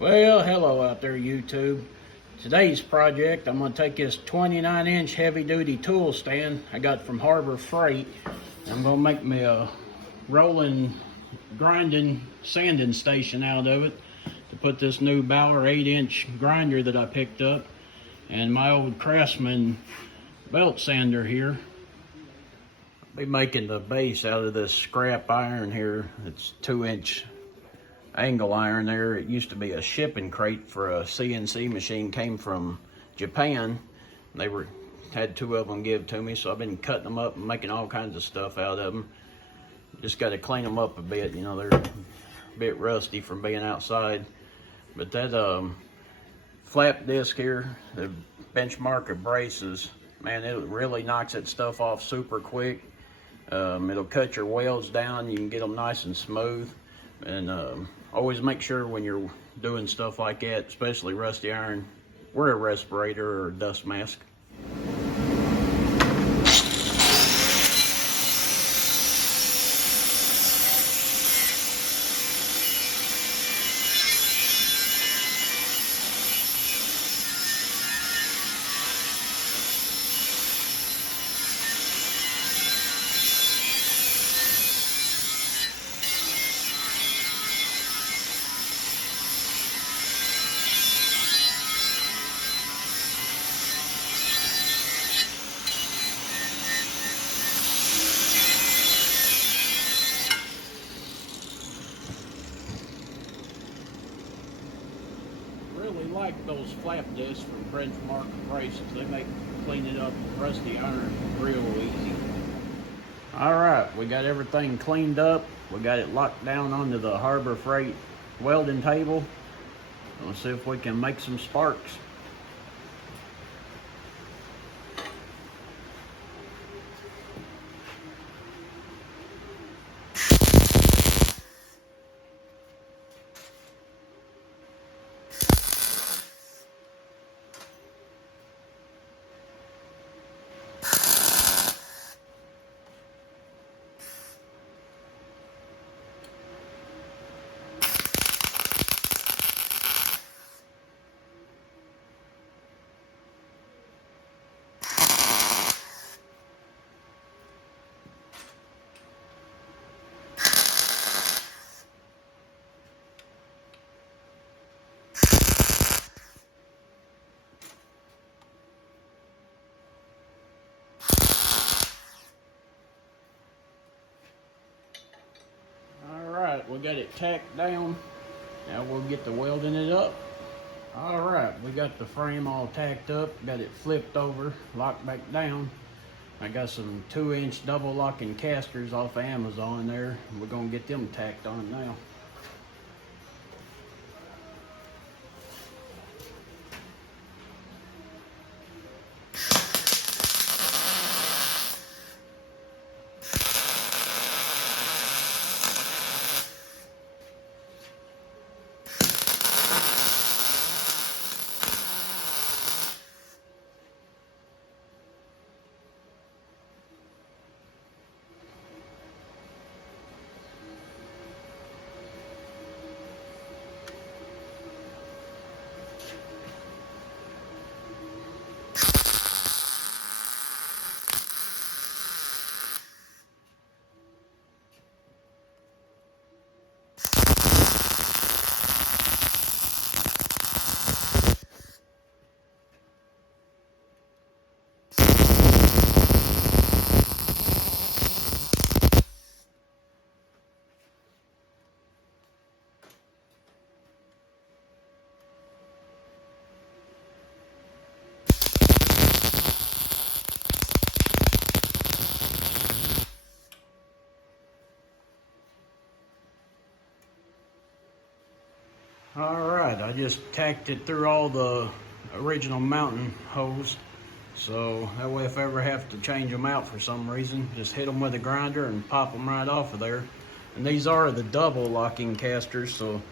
Well, hello out there, YouTube. Today's project, I'm going to take this 29-inch heavy-duty tool stand I got from Harbor Freight. I'm going to make me a rolling, grinding, sanding station out of it to put this new Bauer 8-inch grinder that I picked up and my old Craftsman belt sander here. I'll be making the base out of this scrap iron here. It's 2-inch angle iron there. It used to be a shipping crate for a CNC machine, came from Japan. They had two of them give to me, so I've been cutting them up and making all kinds of stuff out of them. Just got to clean them up a bit, you know, they're a bit rusty from being outside. But that flap disc here, the Benchmark of braces, man, it really knocks that stuff off super quick. It'll cut your welds down, you can get them nice and smooth. And always make sure when you're doing stuff like that, especially rusty iron, wear a respirator or a dust mask. Really like those flap discs from Benchmark braces. They make cleaning up rusty iron real easy. All right, we got everything cleaned up. We got it locked down onto the Harbor Freight welding table. Let's see if we can make some sparks. We got it tacked down. Now we'll get to welding it up. All right, we got the frame all tacked up, got it flipped over, locked back down. I got some 2-inch double locking casters off of Amazon there. We're gonna get them tacked on now. All right, I just tacked it through all the original mounting holes. So that way if I ever have to change them out for some reason, just hit them with a grinder and pop them right off of there. And these are the double locking casters, so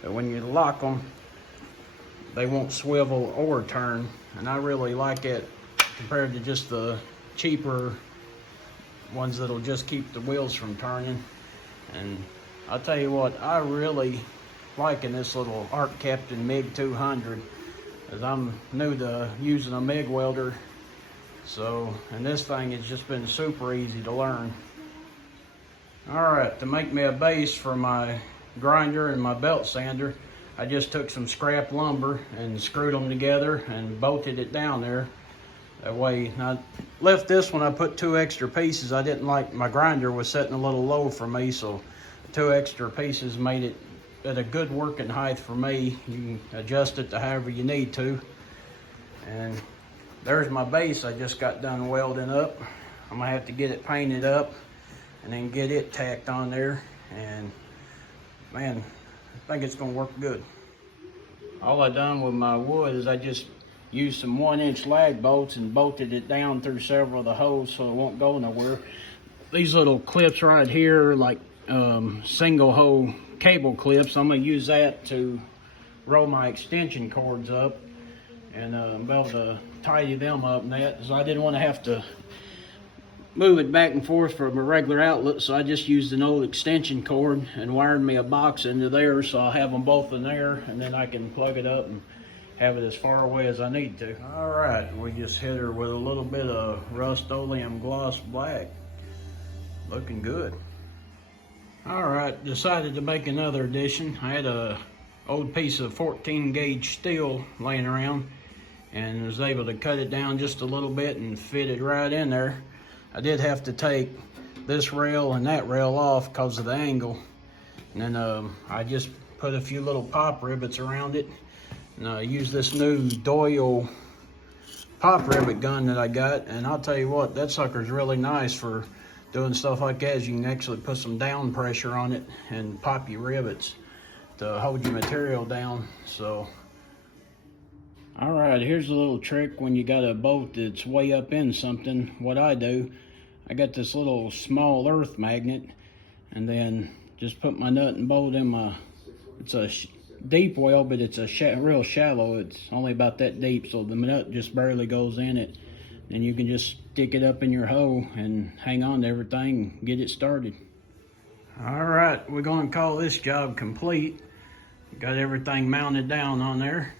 that when you lock them, they won't swivel or turn. And I really like it compared to just the cheaper ones that'll just keep the wheels from turning. And I'll tell you what, I really liking this little Arc Captain MiG 200, as I'm new to using a MIG welder. So, and this thing has just been super easy to learn. All right, to make me a base for my grinder and my belt sander, I just took some scrap lumber and screwed them together and bolted it down there. That way, I left this when I put 2 extra pieces. I didn't like, my grinder was setting a little low for me, so 2 extra pieces made it at a good working height for me. You can adjust it to however you need to. And there's my base I just got done welding up. I'm gonna have to get it painted up and then get it tacked on there. And man, I think it's gonna work good. All I done with my wood is I just used some 1-inch lag bolts and bolted it down through several of the holes so it won't go nowhere. These little clips right here are like single hole cable clips. I'm gonna use that to roll my extension cords up and be able to tidy them up and that, because I didn't want to have to move it back and forth from a regular outlet, so I just used an old extension cord and wired me a box into there, so I'll have them both in there, and then I can plug it up and have it as far away as I need to. All right, we just hit her with a little bit of Rust-Oleum Gloss Black. Looking good. All right, decided to make another addition. I had a old piece of 14 gauge steel laying around and was able to cut it down just a little bit and fit it right in there. I did have to take this rail and that rail off because of the angle. And then I just put a few little pop rivets around it. And I used this new Doyle pop rivet gun that I got. And I'll tell you what, that sucker's really nice for doing stuff like that. You can actually put some down pressure on it and pop your rivets to hold your material down. So, all right, here's a little trick when you got a bolt that's way up in something. What I do, I got this little small earth magnet, and then just put my nut and bolt in my, it's a deep well, but it's a real shallow. It's only about that deep, so the nut just barely goes in it. Then you can just stick it up in your hole and hang on to everything and get it started. All right, we're gonna call this job complete. Got everything mounted down on there.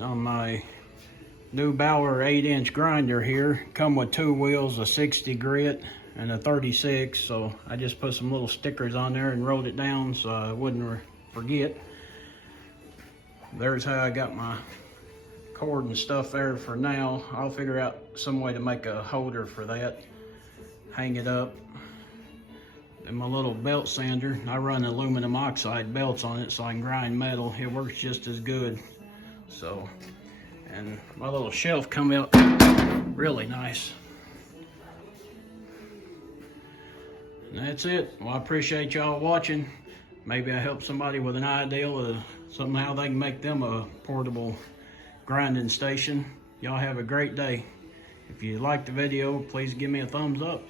On my new Bauer 8-inch grinder here, come with 2 wheels, a 60 grit and a 36, so I just put some little stickers on there and wrote it down so I wouldn't forget. There's how I got my cord and stuff there for now. I'll figure out some way to make a holder for that, hang it up. And my little belt sander, I run aluminum oxide belts on it so I can grind metal. It works just as good. So, and my little shelf come out really nice. And that's it. Well, I appreciate y'all watching. Maybe I helped somebody with an idea of somehow they can make them a portable grinding station. Y'all have a great day. If you liked the video, please give me a thumbs up.